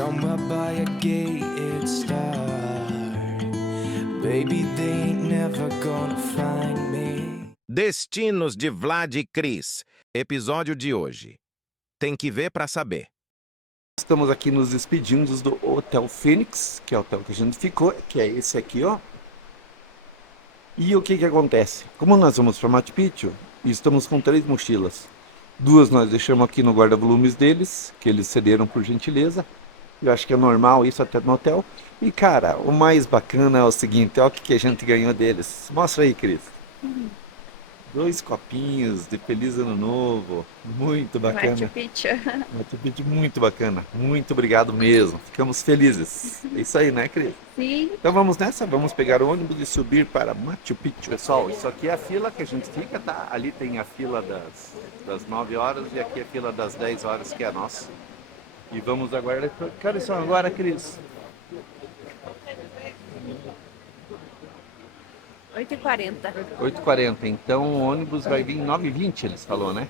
somewhere by a gated star. Baby, they ain't never gonna find me. Destinos de Vlad e Cris. Episódio de hoje. Tem que ver pra saber. Estamos aqui nos despedindo do Hotel Fênix, que é o hotel que a gente ficou, que é esse aqui, ó. E o que que acontece? Como nós vamos para Machu Picchu, e estamos com 3 mochilas. 2 nós deixamos aqui no guarda-volumes deles, que eles cederam por gentileza. Eu acho que é normal isso até no hotel. E cara, o mais bacana é o seguinte, olha o que que a gente ganhou deles. Mostra aí, Cris. 2 copinhos de Feliz Ano Novo. Muito bacana. Machu Picchu. Machu Picchu, muito bacana. Muito obrigado mesmo. Ficamos felizes. É isso aí, né, Cris? Sim. Então vamos nessa, vamos pegar o ônibus e subir para Machu Picchu. Pessoal, isso aqui é a fila que a gente fica, tá? Ali tem a fila das 9 horas e aqui a fila das 10 horas, que é a nossa. E vamos aguardar. Que horas são agora, Cris? 8h40. 8h40. Então o ônibus vai vir 9h20, eles falou, né?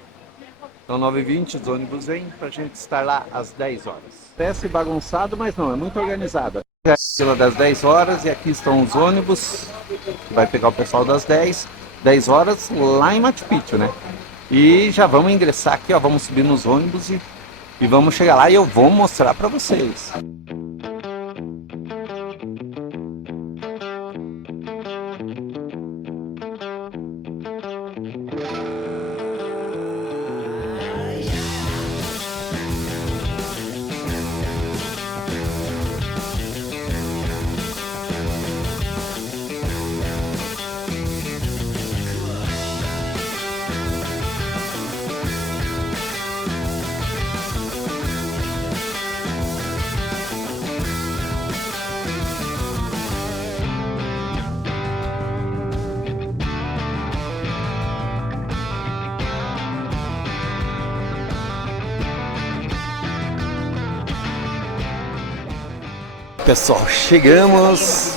Então 9h20 os ônibus vêm pra gente estar lá às 10 horas. Parece bagunçado, mas não, é muito organizado. É a fila das 10 horas e aqui estão os ônibus. Vai pegar o pessoal das 10 horas lá em Machu Picchu, né? E já vamos ingressar aqui, ó, vamos subir nos ônibus e vamos chegar lá e eu vou mostrar pra vocês. Pessoal, chegamos,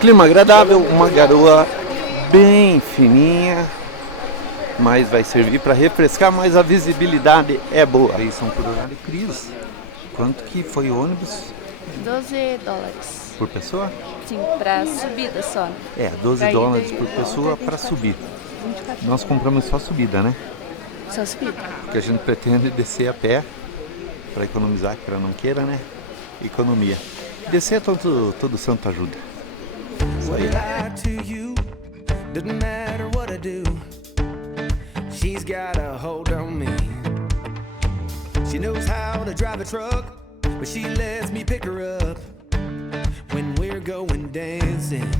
clima agradável, uma garoa bem fininha, mas vai servir para refrescar, mas a visibilidade é boa. Aí são por horário, Cris. Quanto que foi o ônibus $12. por pessoa? Sim, pra subida só. É, 12 Pra ida dólares e por volta, pessoa para 24. subir. 24. Nós compramos só subida, né? Só subida. Porque a gente pretende descer a pé para economizar, que ela não queira, né? Economia. Descer todo santo ajuda. Isso aí. Lie to you, doesn't matter what I do. She's got a hold on me. She knows how to drive a truck, but she lets me pick her up when we're going dancing.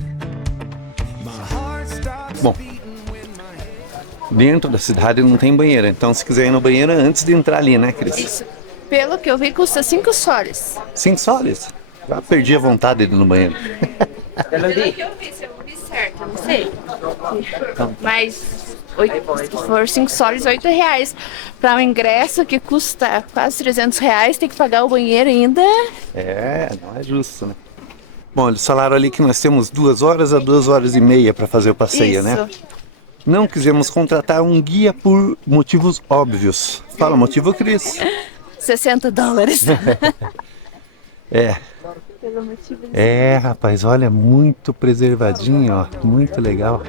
My heart stops Bom, beating when my head... dentro da cidade não tem banheiro, então se quiser ir no banheiro antes de entrar ali, né, Cris? Isso. Pelo que eu vi, custa 5 soles. 5 soles. Já perdi a vontade de ir no banheiro. Pelo que eu vi, se eu vi certo, eu não sei. Mas se for 5 soles, R$8. Para um ingresso que custa quase R$300, tem que pagar o banheiro ainda. É, não é justo, né? Bom, eles falaram ali que nós temos 2 horas a 2 horas e meia para fazer o passeio, né? Não quisemos contratar um guia por motivos óbvios. Fala motivo, Cris. $60. É. Pelo motivo de... É, rapaz, olha, muito preservadinho, ó, muito legal.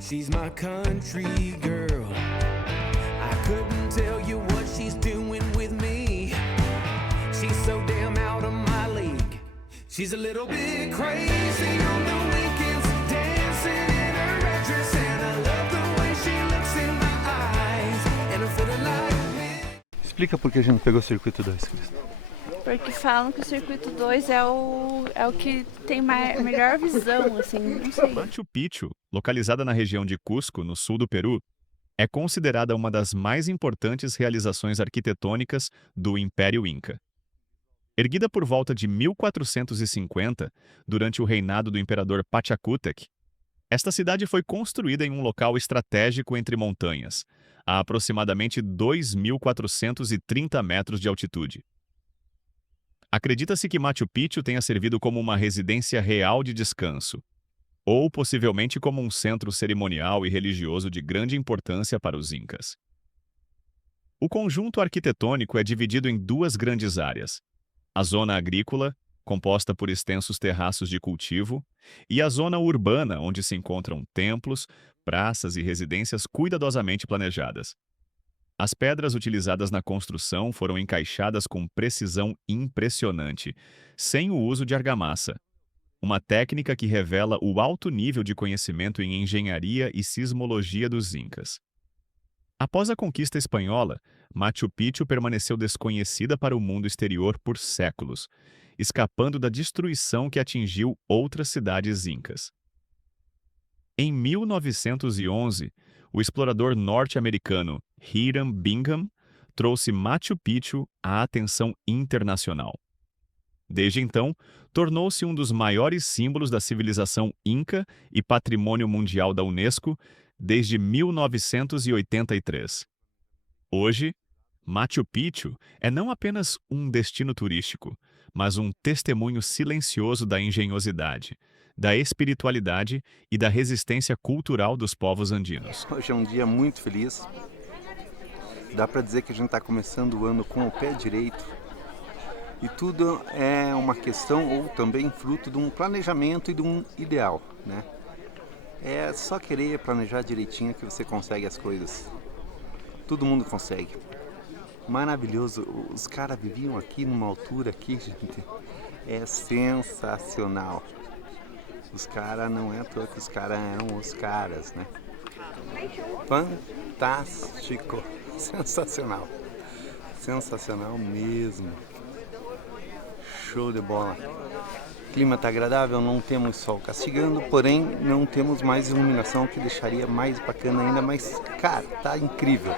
She's my country girl. I couldn't tell you what she's doing with me. She's so damn out of my league. She's a little bit crazy on the weekends, dancing in her red dress, and I love the way she looks in my eyes, and I'm feeling like me. Explica por que a gente pegou o circuito 2, Cris. Porque falam que o circuito 2 é o que tem melhor visão, assim, não sei. Machu Picchu, localizada na região de Cusco, no sul do Peru, é considerada uma das mais importantes realizações arquitetônicas do Império Inca. Erguida por volta de 1450, durante o reinado do imperador Pachacútec, esta cidade foi construída em um local estratégico entre montanhas, a aproximadamente 2.430 metros de altitude. Acredita-se que Machu Picchu tenha servido como uma residência real de descanso, ou possivelmente como um centro cerimonial e religioso de grande importância para os incas. O conjunto arquitetônico é dividido em duas grandes áreas, a zona agrícola, composta por extensos terraços de cultivo, e a zona urbana, onde se encontram templos, praças e residências cuidadosamente planejadas. As pedras utilizadas na construção foram encaixadas com precisão impressionante, sem o uso de argamassa, uma técnica que revela o alto nível de conhecimento em engenharia e sismologia dos incas. Após a conquista espanhola, Machu Picchu permaneceu desconhecida para o mundo exterior por séculos, escapando da destruição que atingiu outras cidades incas. Em 1911, o explorador norte-americano Hiram Bingham trouxe Machu Picchu à atenção internacional. Desde então, tornou-se um dos maiores símbolos da civilização inca e patrimônio mundial da Unesco desde 1983. Hoje, Machu Picchu é não apenas um destino turístico, mas um testemunho silencioso da engenhosidade, da espiritualidade e da resistência cultural dos povos andinos. Hoje é um dia muito feliz. Dá para dizer que a gente está começando o ano com o pé direito. E tudo é uma questão ou também fruto de um planejamento e de um ideal, né? É só querer planejar direitinho que você consegue as coisas. Todo mundo consegue. Maravilhoso. Os caras viviam aqui numa altura aqui, gente. É sensacional. Os caras não é à toa que os caras eram os caras, né? Fantástico. Sensacional. Sensacional mesmo. Show de bola. O clima está agradável, não temos sol castigando, porém não temos mais iluminação, que deixaria mais bacana ainda, mas cara, tá incrível.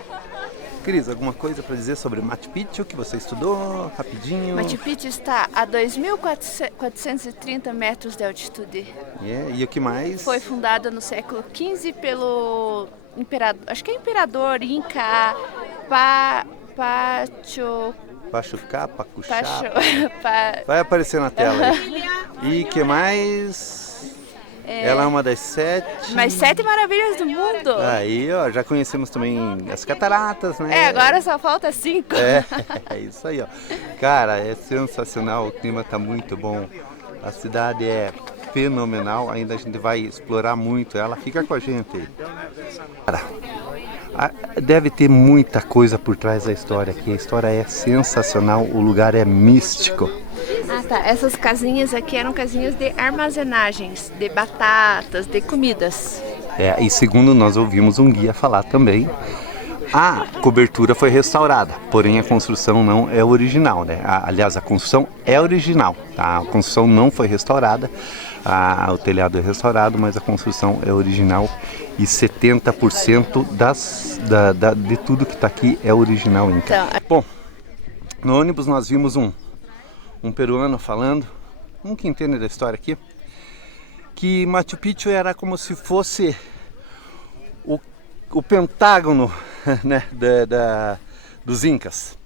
Cris, alguma coisa para dizer sobre Machu Picchu que você estudou rapidinho? Machu Picchu está a 2.430 metros de altitude. E o que mais? Foi fundada no século XV pelo imperador, acho que é imperador Inca Pachucá, Pacuxá. Vai aparecer na tela aí. E que mais? Ela é uma das 7. Mais 7 maravilhas do mundo. Aí, ó, já conhecemos também as cataratas, né? Agora só falta 5. É isso aí, ó. Cara, é sensacional, o clima tá muito bom. A cidade é fenomenal, ainda a gente vai explorar muito ela. Fica com a gente aí. Cara, deve ter muita coisa por trás da história aqui. A história é sensacional, o lugar é místico. Tá. Essas casinhas aqui eram casinhas de armazenagens, de batatas, de comidas. E segundo nós ouvimos um guia falar também, a cobertura foi restaurada, porém a construção não é original, né? Aliás, a construção é original, tá? A construção não foi restaurada, o telhado é restaurado, mas a construção é original e 70% de tudo que está aqui é original. Então. Bom, no ônibus nós vimos um peruano falando, que entende da história aqui, que Machu Picchu era como se fosse o pentágono, né, dos incas,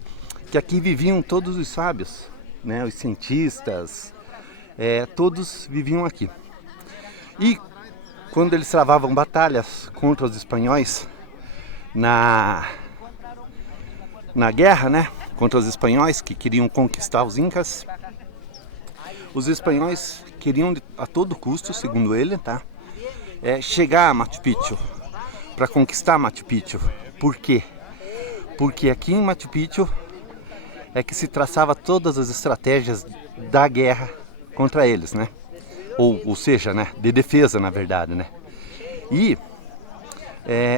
que aqui viviam todos os sábios, né, os cientistas, todos viviam aqui. E quando eles travavam batalhas contra os espanhóis na guerra, né, contra os espanhóis que queriam conquistar os incas, os espanhóis queriam a todo custo, segundo ele, tá, chegar a Machu Picchu, para conquistar Machu Picchu. Por quê? Porque aqui em Machu Picchu é que se traçava todas as estratégias da guerra contra eles, né? Ou seja, né, de defesa, na verdade, né? E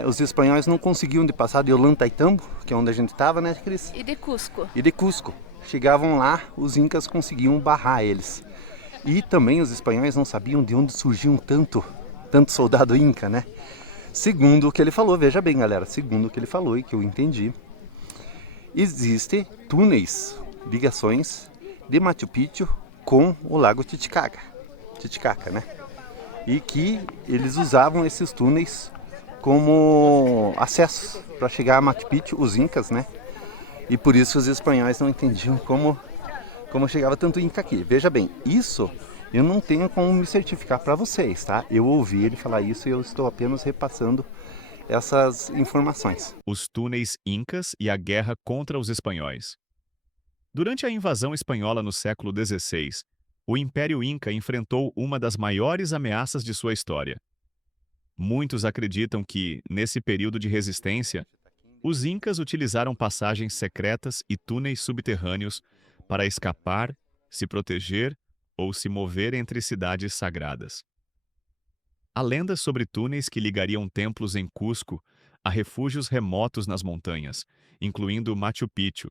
os espanhóis não conseguiam de passar de Ollantaytambo, que é onde a gente estava, né, Cris? E de Cusco. Chegavam lá, os incas conseguiam barrar eles. E também os espanhóis não sabiam de onde surgiam tanto soldado inca, né? Segundo o que ele falou, veja bem, galera, segundo o que ele falou e que eu entendi, existem túneis, ligações de Machu Picchu com o lago Titicaca, né? E que eles usavam esses túneis como acesso para chegar a Machu Picchu, os incas, né? E por isso os espanhóis não entendiam como chegava tanto inca aqui. Veja bem, isso eu não tenho como me certificar para vocês, tá? Eu ouvi ele falar isso e eu estou apenas repassando essas informações. Os túneis incas e a guerra contra os espanhóis. Durante a invasão espanhola no século XVI, o Império Inca enfrentou uma das maiores ameaças de sua história. Muitos acreditam que, nesse período de resistência, os Incas utilizaram passagens secretas e túneis subterrâneos para escapar, se proteger ou se mover entre cidades sagradas. Há lendas sobre túneis que ligariam templos em Cusco a refúgios remotos nas montanhas, incluindo Machu Picchu,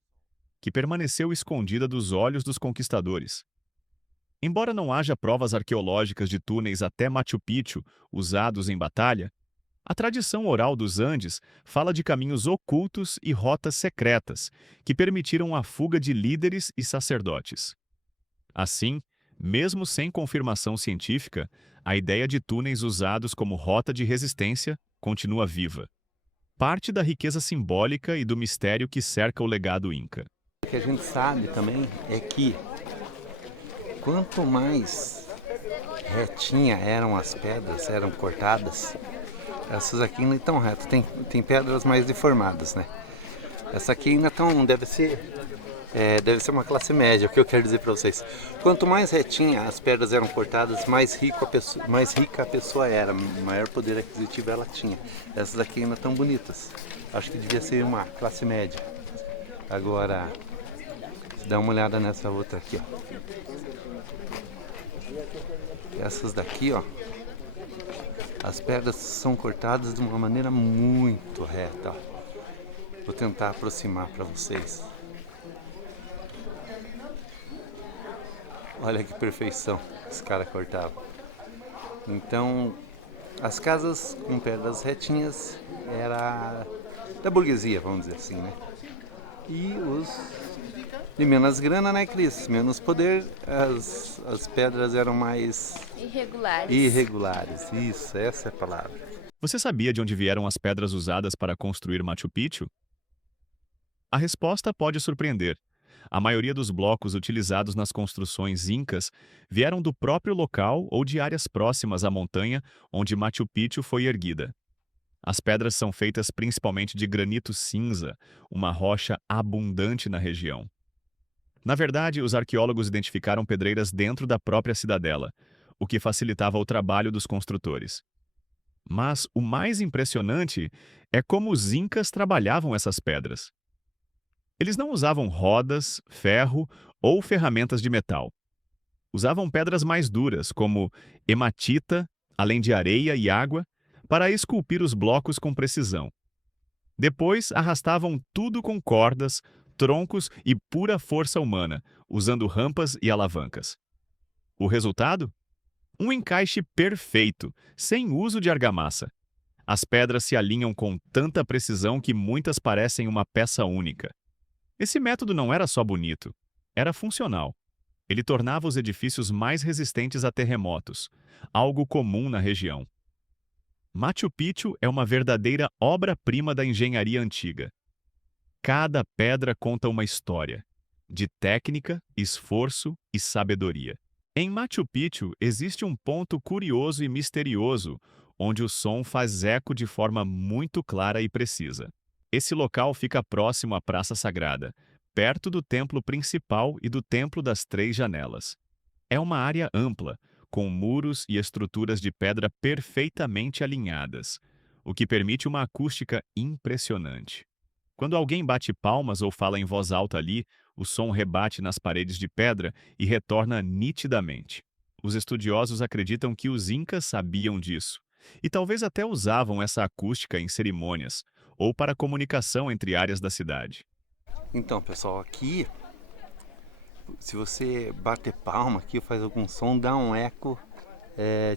que permaneceu escondida dos olhos dos conquistadores. Embora não haja provas arqueológicas de túneis até Machu Picchu usados em batalha, a tradição oral dos Andes fala de caminhos ocultos e rotas secretas que permitiram a fuga de líderes e sacerdotes. Assim, mesmo sem confirmação científica, a ideia de túneis usados como rota de resistência continua viva. Parte da riqueza simbólica e do mistério que cerca o legado Inca. O que a gente sabe também é que quanto mais retinha eram as pedras, eram cortadas, essas aqui não estão retas, tem pedras mais deformadas, né? Essa aqui ainda deve ser uma classe média, é o que eu quero dizer para vocês. Quanto mais retinha as pedras eram cortadas, mais rica a pessoa era, maior poder aquisitivo ela tinha. Essas aqui ainda estão bonitas, acho que devia ser uma classe média. Agora, dá uma olhada nessa outra aqui, ó. Essas daqui, ó, as pedras são cortadas de uma maneira muito reta, ó. Vou tentar aproximar para vocês. Olha que perfeição esse cara cortava. Então, as casas com pedras retinhas era da burguesia, vamos dizer assim, né? E os de menos grana, né, Cris? Menos poder, as pedras eram mais irregulares. Isso, essa é a palavra. Você sabia de onde vieram as pedras usadas para construir Machu Picchu? A resposta pode surpreender. A maioria dos blocos utilizados nas construções incas vieram do próprio local ou de áreas próximas à montanha onde Machu Picchu foi erguida. As pedras são feitas principalmente de granito cinza, uma rocha abundante na região. Na verdade, os arqueólogos identificaram pedreiras dentro da própria cidadela, o que facilitava o trabalho dos construtores. Mas o mais impressionante é como os incas trabalhavam essas pedras. Eles não usavam rodas, ferro ou ferramentas de metal. Usavam pedras mais duras, como hematita, além de areia e água, para esculpir os blocos com precisão. Depois, arrastavam tudo com cordas, troncos e pura força humana, usando rampas e alavancas. O resultado? Um encaixe perfeito, sem uso de argamassa. As pedras se alinham com tanta precisão que muitas parecem uma peça única. Esse método não era só bonito, era funcional. Ele tornava os edifícios mais resistentes a terremotos, algo comum na região. Machu Picchu é uma verdadeira obra-prima da engenharia antiga. Cada pedra conta uma história, de técnica, esforço e sabedoria. Em Machu Picchu existe um ponto curioso e misterioso, onde o som faz eco de forma muito clara e precisa. Esse local fica próximo à Praça Sagrada, perto do templo principal e do Templo das Três Janelas. É uma área ampla, com muros e estruturas de pedra perfeitamente alinhadas, o que permite uma acústica impressionante. Quando alguém bate palmas ou fala em voz alta ali, o som rebate nas paredes de pedra e retorna nitidamente. Os estudiosos acreditam que os incas sabiam disso, e talvez até usavam essa acústica em cerimônias, ou para comunicação entre áreas da cidade. Então, pessoal, aqui, se você bater palma aqui ou faz algum som, dá um eco,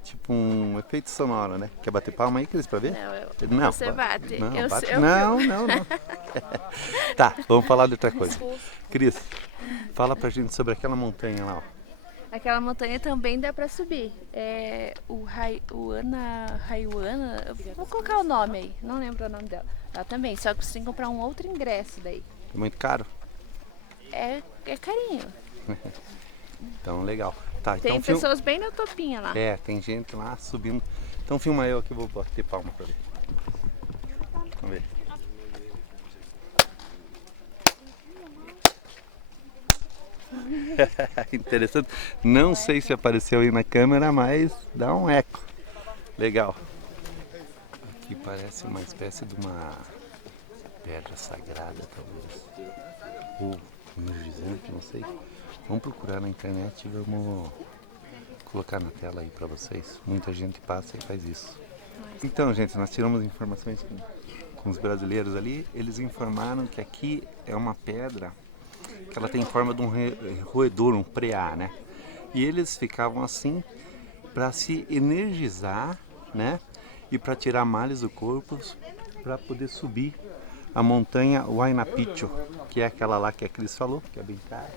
tipo um efeito sonoro, né? Quer bater palma aí, Cris, pra ver? Não, você bate. Não, não. Tá, vamos falar de outra coisa. Cris, fala pra gente sobre aquela montanha lá, ó. Aquela montanha também dá pra subir. O Raiuana, vou colocar o nome aí, não lembro o nome dela. Ela também, só que você tem que comprar um outro ingresso daí. É muito caro? É carinho. Então, legal. Tá, Tem então, pessoas bem na topinha lá. Tem gente lá subindo. Então filma eu que eu vou bater palma pra ver. Vamos ver. Interessante. Não sei se apareceu aí na câmera, mas dá um eco. Legal. Aqui parece uma espécie de uma pedra sagrada, talvez. Ou energizante, não sei. Vamos procurar na internet e vamos colocar na tela aí para vocês. Muita gente passa e faz isso. Então, gente, nós tiramos informações com os brasileiros ali. Eles informaram que aqui é uma pedra que ela tem forma de um roedor, um preá, né? E eles ficavam assim para se energizar, né? E para tirar males do corpo, para poder subir a montanha Huayna Picchu, que é aquela lá que a Cris falou, que é bem cara,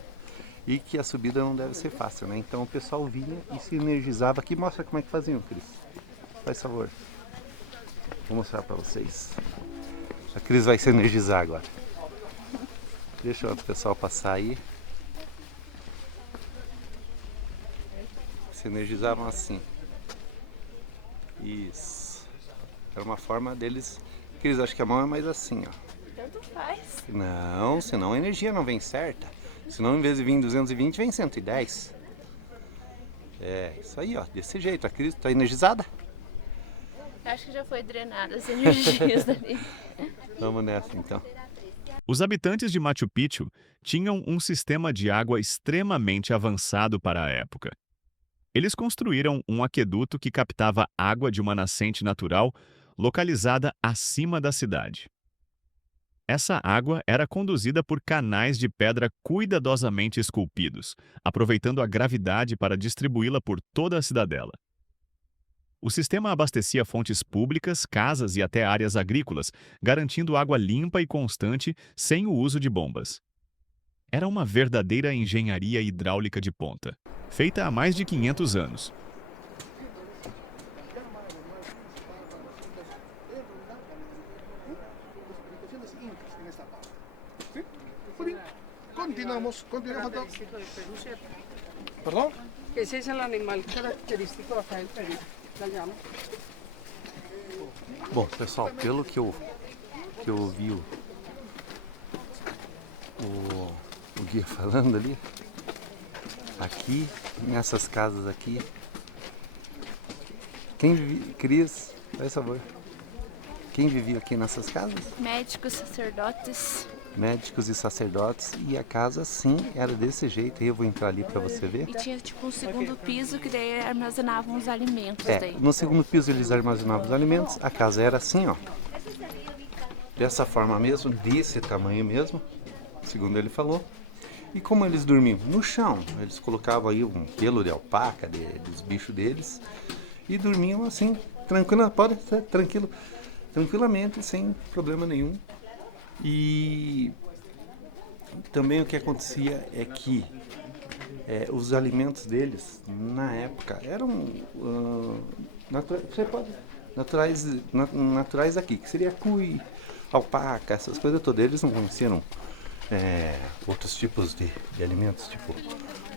e que a subida não deve ser fácil, né? Então o pessoal vinha e se energizava aqui. Mostra como é que faziam, Cris. Faz favor. Vou mostrar para vocês. A Cris vai se energizar agora. Deixa o pessoal passar aí. Se energizavam assim. Isso. Era uma forma deles. Cris, acho que a mão é mais assim, ó. Tanto faz. Não, senão a energia não vem certa. Senão em vez de vir 220, vem 110. É, isso aí, ó. Desse jeito. A Cris tá energizada? Acho que já foi drenada as energias dali. Vamos nessa então. Os habitantes de Machu Picchu tinham um sistema de água extremamente avançado para a época. Eles construíram um aqueduto que captava água de uma nascente natural localizada acima da cidade. Essa água era conduzida por canais de pedra cuidadosamente esculpidos, aproveitando a gravidade para distribuí-la por toda a cidadela. O sistema abastecia fontes públicas, casas e até áreas agrícolas, garantindo água limpa e constante sem o uso de bombas. Era uma verdadeira engenharia hidráulica de ponta, feita há mais de 500 anos. Continuamos. ¿Perdón? Ese es el animal característico acá del Perú, la llama. Bom, pessoal, pelo que eu ouvi o guia falando ali, aqui, nessas casas aqui, quem vivia, Cris, faz favor, quem vivia aqui nessas casas? Médicos, sacerdotes. Médicos e sacerdotes, e a casa sim era desse jeito. Eu vou entrar ali para você ver. E tinha tipo um segundo piso que daí armazenavam os alimentos daí. No segundo piso eles armazenavam os alimentos. A casa era assim, ó, dessa forma mesmo, desse tamanho mesmo, segundo ele falou. E como eles dormiam? No chão. Eles colocavam aí um pelo de alpaca dos bichos deles e dormiam assim, tranquilamente, sem problema nenhum. E também o que acontecia é que os alimentos deles na época eram naturais aqui, que seria cui, alpaca, essas coisas todas. Eles não conheciam outros tipos de alimentos, tipo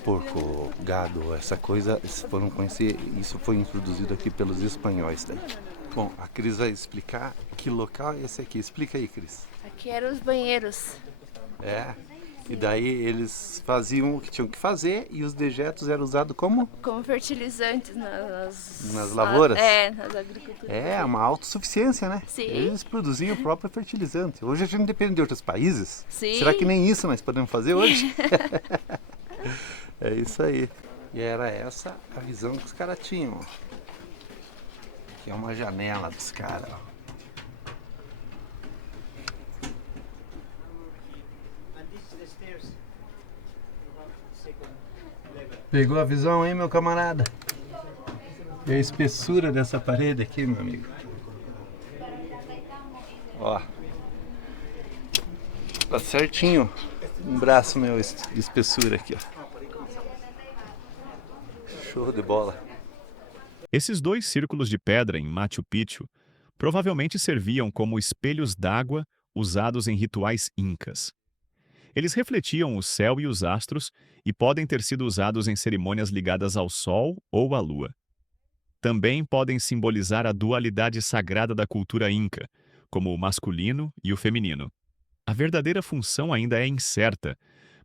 porco, gado, essa coisa. Eles foram conhecer, isso foi introduzido aqui pelos espanhóis daí. Bom, a Cris vai explicar que local é esse aqui. Explica aí, Cris. Aqui eram os banheiros. E daí eles faziam o que tinham que fazer e os dejetos eram usados como? Como fertilizantes nas lavouras? Nas agriculturas. É, uma autossuficiência, né? Sim. Eles produziam o próprio fertilizante. Hoje a gente depende de outros países. Sim. Será que nem isso nós podemos fazer hoje? É isso aí. E era essa a visão que os caras tinham. Aqui é uma janela dos caras. Pegou a visão, hein, meu camarada? E a espessura dessa parede aqui, meu amigo. Ó. Tá certinho. Um braço meu de espessura aqui, ó. Show de bola. Esses dois círculos de pedra em Machu Picchu provavelmente serviam como espelhos d'água usados em rituais incas. Eles refletiam o céu e os astros e podem ter sido usados em cerimônias ligadas ao sol ou à lua. Também podem simbolizar a dualidade sagrada da cultura inca, como o masculino e o feminino. A verdadeira função ainda é incerta,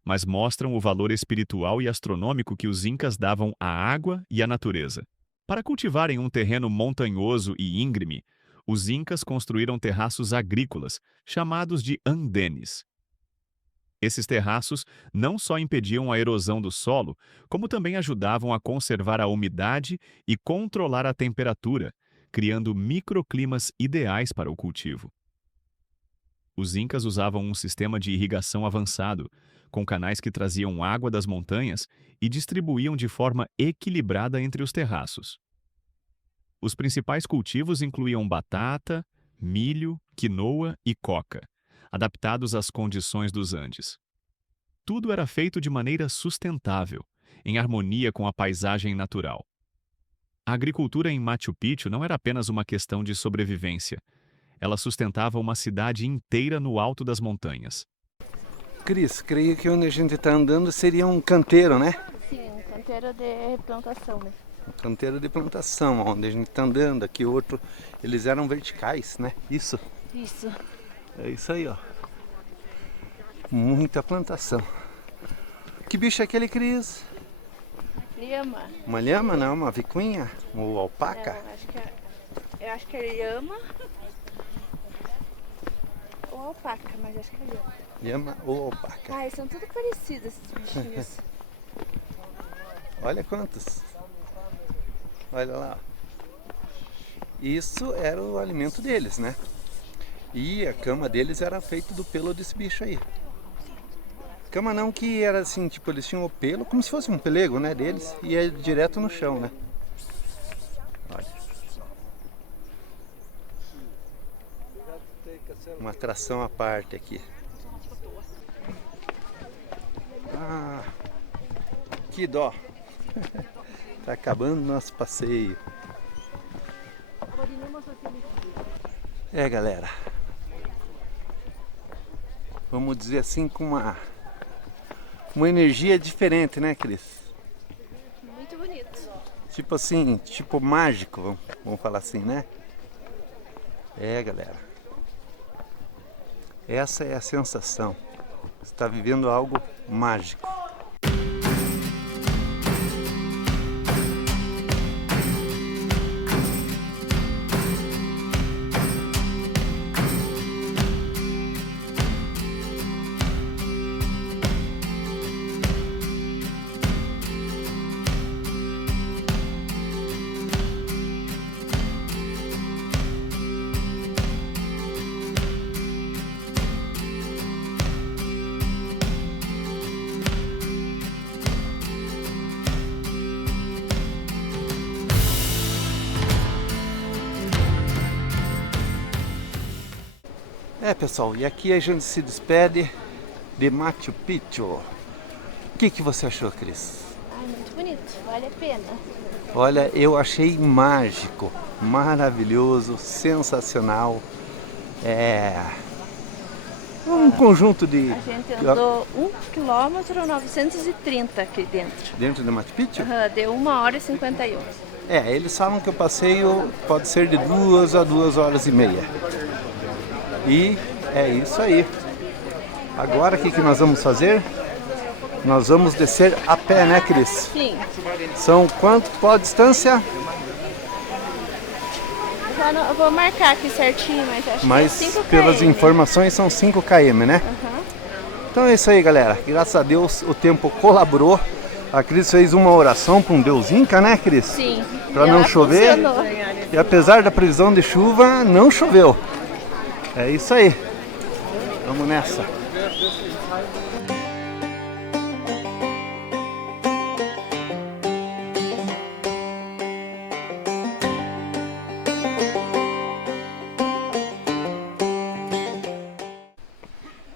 mas mostram o valor espiritual e astronômico que os incas davam à água e à natureza. Para cultivarem um terreno montanhoso e íngreme, os incas construíram terraços agrícolas, chamados de andenes. Esses terraços não só impediam a erosão do solo, como também ajudavam a conservar a umidade e controlar a temperatura, criando microclimas ideais para o cultivo. Os incas usavam um sistema de irrigação avançado, com canais que traziam água das montanhas e distribuíam de forma equilibrada entre os terraços. Os principais cultivos incluíam batata, milho, quinoa e coca, adaptados às condições dos Andes. Tudo era feito de maneira sustentável, em harmonia com a paisagem natural. A agricultura em Machu Picchu não era apenas uma questão de sobrevivência. Ela sustentava uma cidade inteira no alto das montanhas. Cris, creio que onde a gente está andando seria um canteiro, né? Sim, um canteiro de replantação, né? Um canteiro de plantação, onde a gente está andando. Aqui outro, eles eram verticais, né? Isso. Isso. É isso aí, ó. Muita plantação. Que bicho é aquele, Cris? Lhama. Uma lhama, não? Uma vicuinha? Ou alpaca? Eu acho que é lhama ou alpaca, mas acho que é lhama. Lhama ou alpaca? Ai, são tudo parecidos esses bichinhos. Olha quantos. Olha lá. Isso era o alimento deles, né? E a cama deles era feita do pelo desse bicho aí. Cama não que era assim, tipo, eles tinham o pelo, como se fosse um pelego, né, deles, e é direto no chão, né? Olha. Uma atração à parte aqui. Ah, que dó. Tá acabando o nosso passeio. É, galera. Vamos dizer assim, com uma energia diferente, né, Cris? Muito bonito. Tipo assim, tipo mágico, vamos falar assim, né? É, galera. Essa é a sensação. Você está vivendo algo mágico. É, pessoal, e aqui a gente se despede de Machu Picchu. O que você achou, Cris? Ai, muito bonito, vale a pena. Olha, eu achei mágico, maravilhoso, sensacional. É um conjunto de... A gente andou 1 km 930 aqui dentro. Dentro de Machu Picchu? Deu 1 hora e 51. É, eles falam que o passeio pode ser de 2 a 2 horas e meia. E é isso aí. Agora o que nós vamos fazer? Nós vamos descer a pé, né, Cris? Sim. São qual a distância? Já não, eu vou marcar aqui certinho, mas acho Mas que é 5 pelas km. informações são 5 km, né? Então é isso aí, galera. Graças a Deus o tempo colaborou. A Cris fez uma oração para um deus inca, né, Cris? Sim. Para E não ela chover. funcionou. E apesar da previsão de chuva, não choveu. É isso aí. Vamos nessa.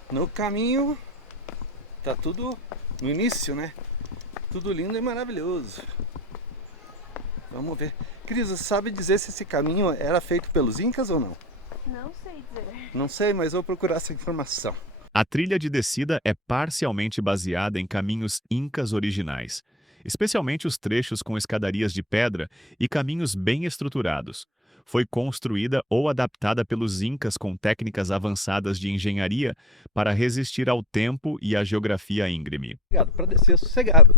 No caminho tá tudo no início, né? Tudo lindo e maravilhoso. Vamos ver. Cris, você sabe dizer se esse caminho era feito pelos incas ou não? Não sei dizer. Não sei, mas vou procurar essa informação. A trilha de descida é parcialmente baseada em caminhos incas originais, especialmente os trechos com escadarias de pedra e caminhos bem estruturados. foi construída ou adaptada pelos incas com técnicas avançadas de engenharia para resistir ao tempo e à geografia íngreme. Para descer sossegado.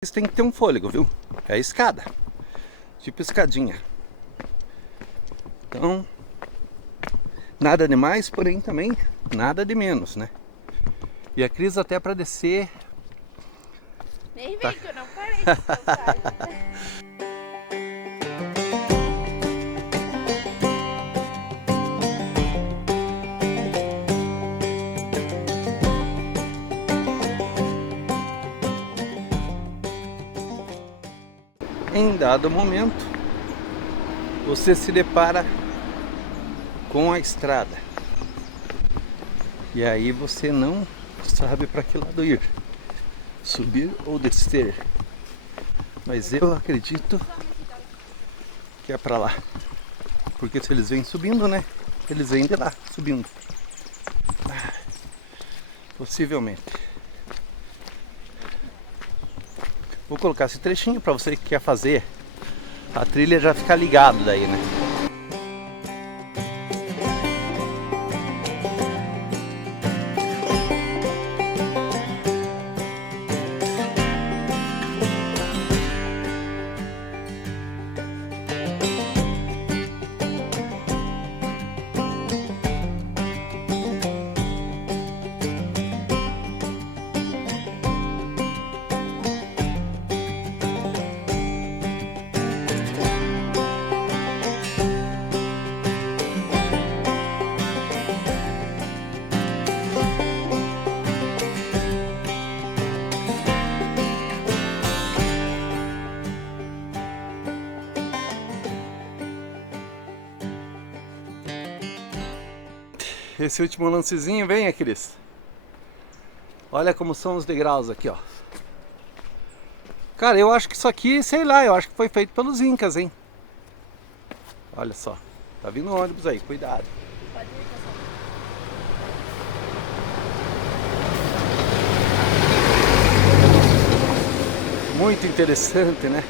Isso tem que ter um fôlego, viu? É a escada. Tipo escadinha. Então, nada de mais, porém também nada de menos, né? E a Cris até para descer... Nem vem que eu não parei de cantar. Em dado momento, você se depara com a estrada. E aí você não sabe para que lado ir. Subir ou descer. Mas eu acredito que é para lá. Porque se eles vêm subindo, né? Eles vêm de lá, subindo. Possivelmente. Vou colocar esse trechinho para você que quer fazer a trilha já ficar ligado daí, né? Esse último lancezinho, venha, Cris. Olha como são os degraus aqui, ó. Cara, eu acho que isso aqui, sei lá, eu acho que foi feito pelos incas, hein? Olha só, tá vindo um ônibus aí, cuidado. Muito interessante, né?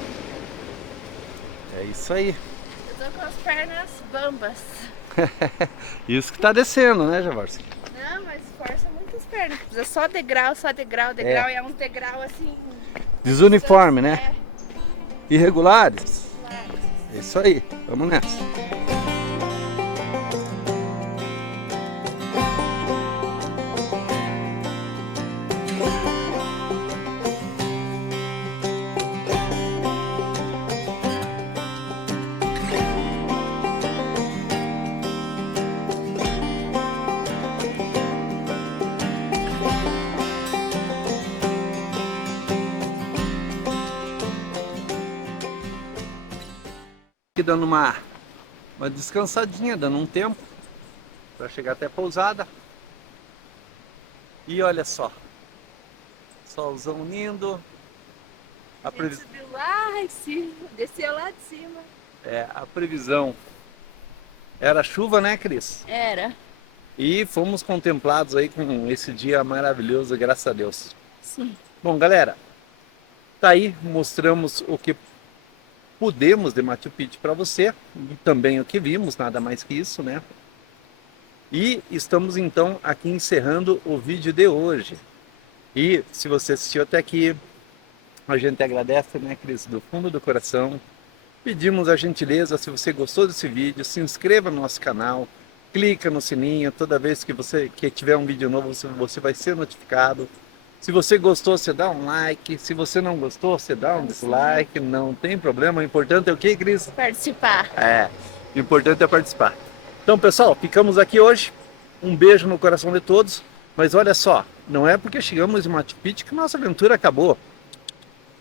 É isso aí. Eu tô com as pernas bambas. Isso que tá descendo, né, Javorski? Não, mas força muito as pernas. Precisa só degrau, degrau. E é uns degrau assim... Desuniforme, né? É, Irregulares. claro. É isso aí, vamos nessa. Aqui dando uma descansadinha, dando um tempo para chegar até a pousada. E olha só, solzão lindo. A gente subiu lá em cima, desceu lá de cima. A previsão era chuva, né, Cris? Era. E fomos contemplados aí com esse dia maravilhoso, graças a Deus. Sim. Bom, galera, tá aí, mostramos o que pudemos de Machu Picchu para você, e também o que vimos, nada mais que isso, né? E estamos então aqui encerrando o vídeo de hoje. E se você assistiu até aqui, a gente agradece, né, Cris, do fundo do coração. Pedimos a gentileza, se você gostou desse vídeo, se inscreva no nosso canal, clica no sininho, toda vez que tiver um vídeo novo, você vai ser notificado. Se você gostou, você dá um like. Se você não gostou, você dá um dislike. Não tem problema. O importante é o que, Cris? Participar. O importante é participar. Então, pessoal, ficamos aqui hoje. Um beijo no coração de todos. Mas olha só, não é porque chegamos em Machu Picchu que nossa aventura acabou.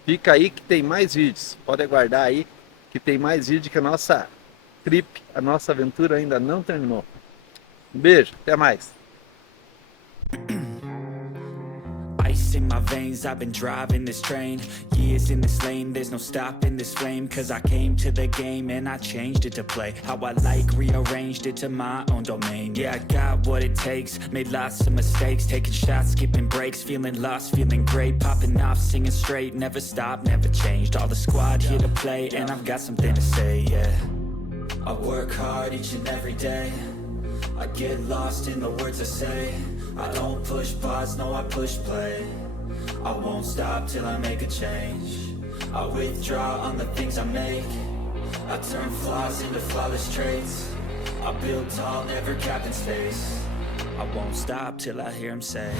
Fica aí que tem mais vídeos. Pode aguardar aí que tem mais vídeo, que a nossa trip, a nossa aventura ainda não terminou. Um beijo, até mais. Ice in my veins, I've been driving this train. Years in this lane, there's no stopping this flame. Cause I came to the game and I changed it to play how I like, rearranged it to my own domain. Yeah, I got what it takes, made lots of mistakes, taking shots, skipping breaks, feeling lost, feeling great, popping off, singing straight, never stopped, never changed. All the squad here to play and I've got something to say, yeah. I work hard each and every day. I get lost in the words I say. I don't push pause, no I push play. I won't stop till I make a change. I withdraw on the things I make. I turn flaws into flawless traits. I build tall, never capped in space. I won't stop till I hear him say